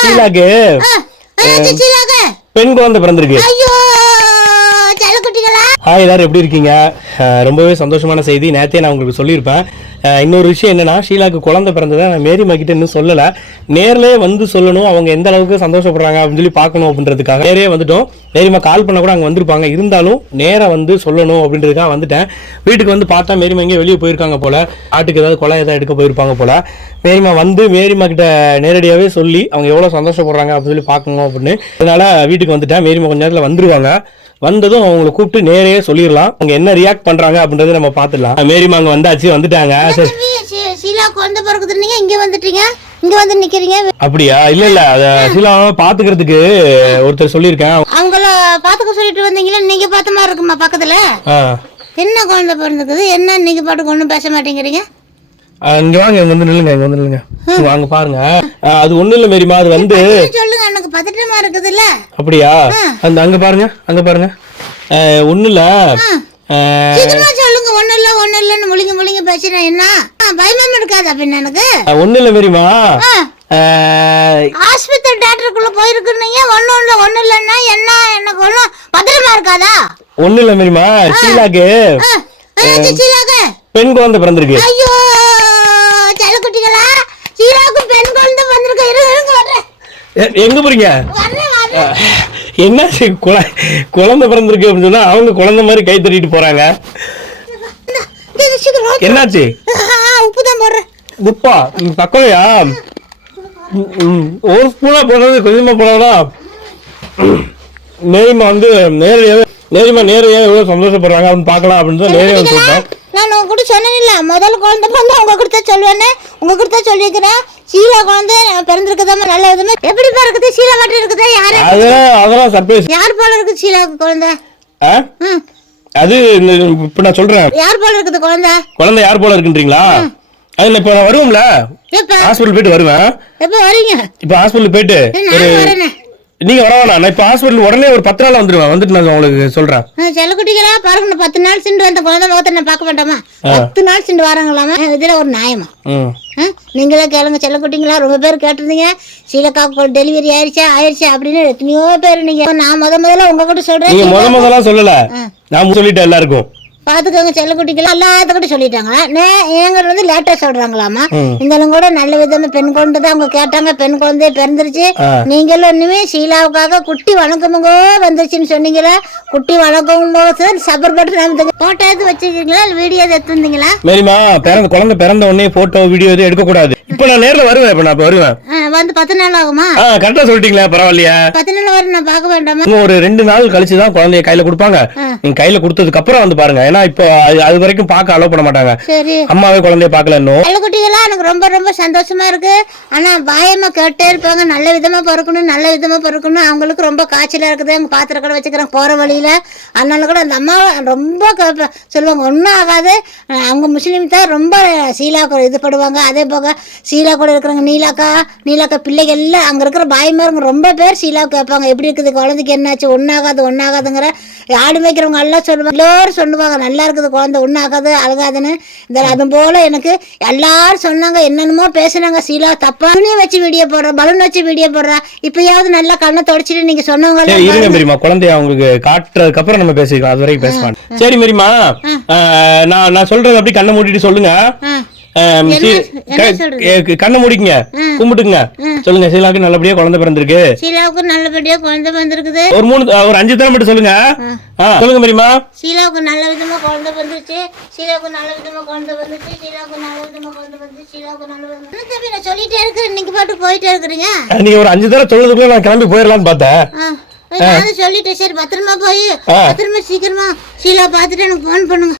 சீலாக்கு பெண் குழந்தை பிறந்திருக்கு ஐயோ ஹாய் எல்லாரும் எப்படி இருக்கீங்க? ரொம்பவே சந்தோஷமான செய்தி. நேற்றே நான் உங்களுக்கு சொல்லியிருப்பேன். இன்னொரு விஷயம் என்னென்னா ஷீலாக்கு குழந்தை பிறந்ததை நான் மேரிமா கிட்ட இன்னும் சொல்லலை. நேர்லயே வந்து சொல்லணும். அவங்க எந்த அளவுக்கு சந்தோஷப்படுறாங்க அப்படின்னு சொல்லி பார்க்கணும் அப்படின்றதுக்காக. நேரே வந்துட்டோம். மேரிமா கால் பண்ண கூட அங்கே வந்திருப்பாங்க. இருந்தாலும் நேராக வந்து சொல்லணும் அப்படின்றதுக்காக வந்துட்டேன். வீட்டுக்கு வந்து பார்த்தா மேரிமா எங்கேயோ வெளியே போயிருக்காங்க போல. ஆட்டுக்கு ஏதாவது கொலை ஏதாவது எடுக்க போயிருப்பாங்க போல. மேரிமா வந்து மேரிமா கிட்ட நேரடியாகவே சொல்லி அவங்க எவ்வளோ சந்தோஷப்படுறாங்க அப்படின்னு சொல்லி பார்க்கணும் அப்படின்னு. அதனால வீட்டுக்கு வந்துட்டேன். மேரிமா கொஞ்ச நேரத்தில் வந்துருவாங்க. வந்ததும் அவங்களை கூப்பிட்டு நேரே சொல்லிடலாம். அவங்க என்ன ரியாக்ட் பண்றாங்க அப்படின்றத நம்ம பார்த்துடலாம். மேரிமா அங்க வந்தாச்சு வந்துட்டாங்க. சரி. ஷீலா குழந்தை பிறகுது நீங்க இங்க வந்துட்டீங்க? இங்க வந்து நிக்கிறீங்க? அப்படியா? இல்ல இல்ல. அத சீலாவை பாத்துக்கிறதுக்கு ஒருத்தர் சொல்லியிருக்கேன். அவங்கள பாத்துக்க சொல்லிட்டு வந்தீங்களா நீங்க பார்த்த மாதிரி இருக்குமா பக்கத்துல. என்ன குழந்தை பிறந்துக்குது என்ன நீங்க பாட்டுக்கு ஒண்ணும் பேச மாட்டேங்கிறீங்க? இங்க வாங்க இங்க வந்து நில்லுங்க இங்க வந்து நில்லுங்க. வாங்க பாருங்க. அது ஒண்ணும் இல்ல மேரிமா அது வந்து பதட்டமா இருக்குதுல்ல? அப்படியா? அந்த அங்க பாருங்க அங்க பாருங்க. ஆ, ஒண்ணும் இல்ல சீக்கிரமா சொல்லுங்க ஒண்ணு இல்ல ஒண்ணு இல்லன்னு முழிங்க முழிங்க பேசுறேன் என்ன? ஆ, பயமா இருக்காதா பின்ன எனக்கு? ஒண்ணும் இல்ல ஆ, ஆஸ்பத்திரி டாக்டருக்குள்ள போயிருக்குன்னீங்க ஒண்ணும் இல்ல ஒண்ணும் இல்லன்னா என்ன எனக்கு ஒண்ணும் பத்திரமா இருக்காதா? ஒண்ணும் இல்ல மேரிமா ஷீலாக்கு பெண் குழந்தை பிறந்திருக்கு. ஐயோ செல்லக்குட்டிகளா சீலாவுக்கு பெண் குழந்தை வந்திருக்கு இரு இருங்க வர்றேன் எ- எங்க போறீங்க? என்ன குழ- குழந்தை பிறந்திருக்கு அப்படின்னு சொன்னா அவங்க குழந்தை மாதிரி கை தட்டிட்டு போறாங்க. என்னாச்சு? உப்பு தான் போடுறேன். உப்பா? ம், ஒரு ஸ்பூனா போடுறது கொஞ்சமா போடாதா? நேரிமா வந்து நேரடியாவே நேரிமா நேரடியாக எவ்வளவு சந்தோஷப்படுறாங்க? அப்படின்னு பார்க்கலாம் அப்படின்னு சொல்லி நேரடியாக வந்து நான் உங்க கூட சொன்னேன்ல முதல் குழந்தை பிறந்தா உங்க கூட தான் சொல்லுவேன்னு உங்க கூட தான் சொல்லியிருக்கிறேன். சீலா குழந்தை பிறந்திருக்குதாம நல்ல விதமா எப்படி பிறக்குது சீலா மட்டும் இருக்குதா யாரு? அதெல்லாம் அதெல்லாம் சர்ப்ரைஸ் யார் போல இருக்கு சீலாவுக்கு குழந்தை? ம். அது இந்த- இப்ப நான் சொல்றேன். யார் போல இருக்குது குழந்தை? குழந்தை யார் போல இருக்குன்றீங்களா? அது இப்ப நான் வருவோம்ல. எப்ப? ஹாஸ்பிட்டல் போயிட்டு வருவேன். எப்ப வரீங்க? இப்ப ஹாஸ்பிட்டல் போயிட்டு நீங்க வர வேணாம். நான் இப்ப ஹாஸ்பிட்டல் உடனே ஒரு பத்து நாள் வந்துருவேன் வந்துட்டு நான் உங்களுக்கு சொல்றேன். செல்லக்குட்டிகளா பாருங்க பத்து நாள் சென்று வந்த குழந்தை முகத்தை நான் பார்க்க வேண்டாமா? பத்து நாள் சென்று வராங்களாமா? இதுல ஒரு நியாயமா? நீங்களே கேளுங்க செல்லக்குட்டிங்களா ரொம்ப பேர் கேட்டிருந்தீங்க. சீலக்காக்கு டெலிவரி ஆயிடுச்சா ஆயிடுச்சா அப்படின்னு எத்தனையோ பேர் நீங்க. நான் முத முதல்ல உங்க கூட சொல்றேன் முத முதலாம் சொல்லல. நான் சொல்லிட்டேன் எல்லாருக்கும். பாத்துக்கோங்க செல்லக்குட்டிகளா எல்லாத்துக்கிட்ட சொல்லிட்டாங்க. வந்து லேட்டா சொல்றாங்களாமா. இருந்தாலும் கூட நல்ல விதமா பெண் குழந்தை தான் அவங்க கேட்டாங்க. பெண் குழந்தை பிறந்துருச்சு. நீங்களும் இனிமே ஷீலாவுக்காக குட்டி வணக்கமுங்கோ வந்துருச்சுன்னு சொன்னீங்களா? குட்டி வணக்கம் போது சபர் பட்டு நம்ம போட்டோ எடுத்து வச்சிருக்கீங்களா? வீடியோ எடுத்து வந்தீங்களா மேரிமா பிறந்த குழந்தை பிறந்த உடனே போட்டோ வீடியோ எதுவும் எடுக்க கூடாது இப்ப நான் நேர்ல வருவேன் இப்ப நான் வருவேன். வந்து பத்து நாள் ஆகுமா கரெக்டா சொல்லிட்டீங்களா பரவாயில்லையா. பத்து நாள் வரை நான் பார்க்க வேண்டாமா? ஒரு ரெண்டு நாள் கழிச்சு தான் குழந்தைய கையில கொடுப்பாங்க. நீங்க கையில கொடுத்ததுக்கு அப்புறம் வந்து பாருங்க. ஏன்னா இப்போ அது- வரைக்கும் பார்க்க அலோவ் பண்ண மாட்டாங்க. சரி. அம்மாவே குழந்தைய பார்க்கல இன்னும். குட்டிகளா எனக்கு ரொம்ப ரொம்ப சந்தோஷமா இருக்கு. ஆனா பாயமா கேட்டே இருப்பாங்க. நல்ல விதமா பிறக்கணும் நல்ல விதமா பிறக்கணும். அவங்களுக்கு ரொம்ப காய்ச்சலா இருக்குது. அங்க பாத்திரம் கூட வச்சுக்கிறேன் போற வழியில. அதனால கூட அந்த அம்மா ரொம்ப சொல்லுவாங்க ஒன்றும் ஆகாது. அவங்க முஸ்லீம் தான் ரொம்ப சீலாக்கு இது படுவாங்க. அதே போக சீலா கூட இருக்கிறவங்க நீலாக்கா நீலாக்கா பிள்ளைகள் எல்லாம் அங்க இருக்கிற பாய்மாருங்க ரொம்ப பேர் சீலா கேட்பாங்க எப்படி இருக்குது? குழந்தைக்கு என்னாச்சு? ஒன்றாகாது ஒன்றாகாதுங்கிற ஆடு மேய்க்கிறவங்க எல்லாம் சொல்லுவாங்க எல்லோரும் சொல்லுவாங்க நல்லா இருக்குது குழந்தை ஒன்றாகாது அழகாதுன்னு. இந்த அது போல எனக்கு எல்லாரும் சொன்னாங்க என்னென்னமோ பேசுனாங்க. சீலா தப்பா துணி வச்சு வீடியோ போடுற பலூன் வச்சு வீடியோ போடுறா. இப்பயாவது நல்லா கண்ணை தொடச்சிட்டு நீங்க சொன்னவங்க குழந்தைய அவங்களுக்கு காட்டுறதுக்கு அப்புறம் நம்ம பேசிக்கலாம் அது வரைக்கும் பேச மாட்டேன் சரி மேரிமா நான் நான் சொல்றது அப்படி கண்ணை மூடிட்டு சொல்லுங்க. கண்ணை மூடிக்குங்க. கும்பிட்டுங்க சொல்லுங்க சீலாக்கு நல்லபடியா குழந்தை பிறந்திருக்கு. சீலாவுக்கு நல்லபடியா குழந்தை வந்திருக்குது. ஒரு மூணு ஒரு அஞ்சு தரம் மட்டும் சொல்லுங்க. சொல்லுங்க மேரிமா சீலாவுக்கு நல்ல விதமா குழந்தை வந்துருச்சு சீலாவுக்கு நல்ல விதமா குழந்தை வந்துருச்சு சீலாவுக்கு நல்ல விதமா குழந்தை வந்துருச்சு சீலாவுக்கு நல்ல விதமா தம்பி நான் சொல்லிட்டே இருக்கிறேன். நீங்க பாட்டு போயிட்டே இருக்கிறீங்க. நீங்க ஒரு அஞ்சு தரம் சொல்றதுக்குள்ள நான் கிளம்பி போயிடலாம்னு பார்த்தேன். சொல்லிட்டேன். சரி பத்திரமா போய். பத்திரமா சீக்கிரமா ஷீலா பார்த்துட்டு எனக்கு ஃபோன் பண்ணுங்க.